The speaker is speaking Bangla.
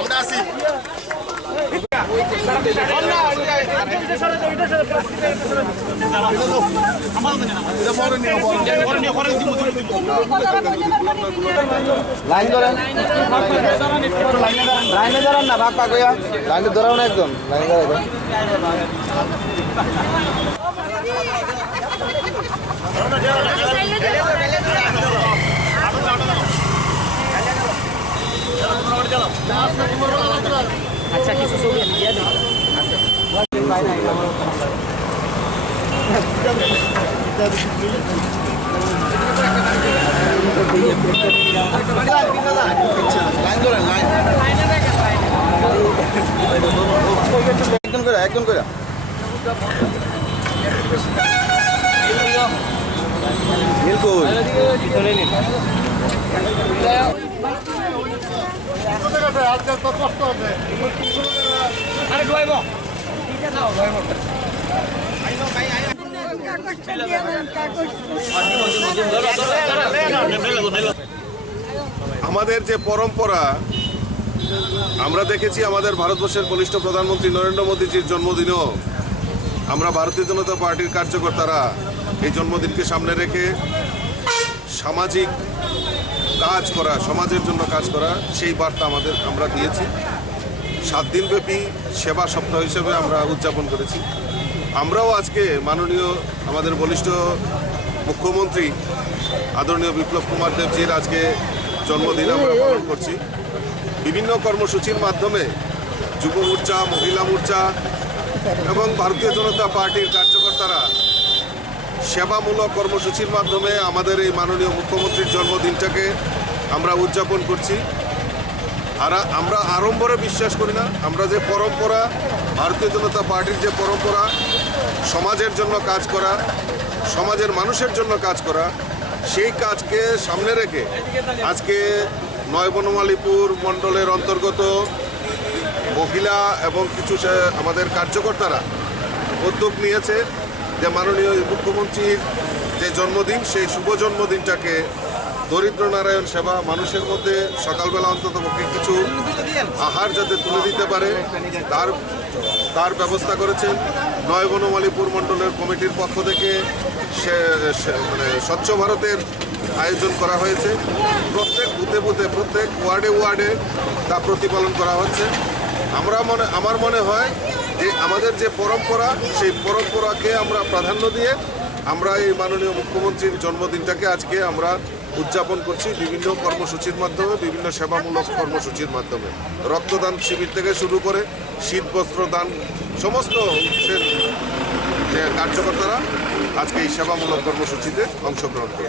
আমরা আছি লাইন ধরেন লাইনে ধরেন না ভাগ পাক হইয়া লাইনে ধরাও না একদম লাইন ধরে আচ্ছা কিছু ছবি আমি দিয়ে দিই একজন করে আমাদের যে পরম্পরা আমরা দেখেছি আমাদের ভারতবর্ষের বলিষ্ঠ প্রধানমন্ত্রী নরেন্দ্র মোদীজির জন্মদিনেও আমরা ভারতীয় জনতা পার্টির কার্যকর্তারা এই জন্মদিনকে সামনে রেখে সামাজিক কাজ করা সমাজের জন্য কাজ করা সেই বার্তা আমরা দিয়েছি 7 দিনব্যাপী সেবা সপ্তাহ হিসেবে আমরা উদযাপন করেছি। আমরাও আজকে মাননীয় আমাদের বলিষ্ঠ মুখ্যমন্ত্রী আদরণীয় বিপ্লব কুমার দেবজির আজকে জন্মদিন আমরা পালন করছি। বিভিন্ন কর্মসূচির মাধ্যমে যুব মোর্চা মহিলা মোর্চা এবং ভারতীয় জনতা পার্টির কার্যকর্তারা সেবামূলক কর্মসূচির মাধ্যমে আমাদের এই মাননীয় মুখ্যমন্ত্রীর জন্মদিনটাকে আমরা উদযাপন করছি। আর আমরা আড়ম্বরে বিশ্বাস করি না। আমরা যে পরম্পরা ভারতীয় জনতা পার্টির যে পরম্পরা সমাজের জন্য কাজ করা সমাজের মানুষের জন্য কাজ করা সেই কাজকে সামনে রেখে আজকে নয় বনমালীপুর মণ্ডলের অন্তর্গত মহিলা এবং কিছু আমাদের কার্যকর্তারা উদ্যোগ নিয়েছে যে মাননীয় মুখ্যমন্ত্রীর যে জন্মদিন সেই শুভ জন্মদিনটাকে দরিদ্র নারায়ণ সেবা মানুষের মধ্যে সকালবেলা অন্তত পক্ষে কিছু আহার যাতে তুলে দিতে পারে তার ব্যবস্থা করেছেন। নয় বনমালীপুর মণ্ডলের কমিটির পক্ষ থেকে মানে স্বচ্ছ ভারতের আয়োজন করা হয়েছে। প্রত্যেক বুথে বুথে প্রত্যেক ওয়ার্ডে ওয়ার্ডে তা প্রতিপালন করা হচ্ছে। আমার মনে হয় যে আমাদের যে পরম্পরা সেই পরম্পরাকে আমরা প্রাধান্য দিয়ে আমরা এই মাননীয় মুখ্যমন্ত্রীর জন্মদিনটাকে আজকে আমরা উদযাপন করছি বিভিন্ন কর্মসূচির মাধ্যমে বিভিন্ন সেবামূলক কর্মসূচির মাধ্যমে রক্তদান শিবির থেকে শুরু করে শীত বস্ত্র দান সমস্ত অংশের যে কার্যকর্তারা আজকে এই সেবামূলক কর্মসূচিতে অংশগ্রহণ করেছে।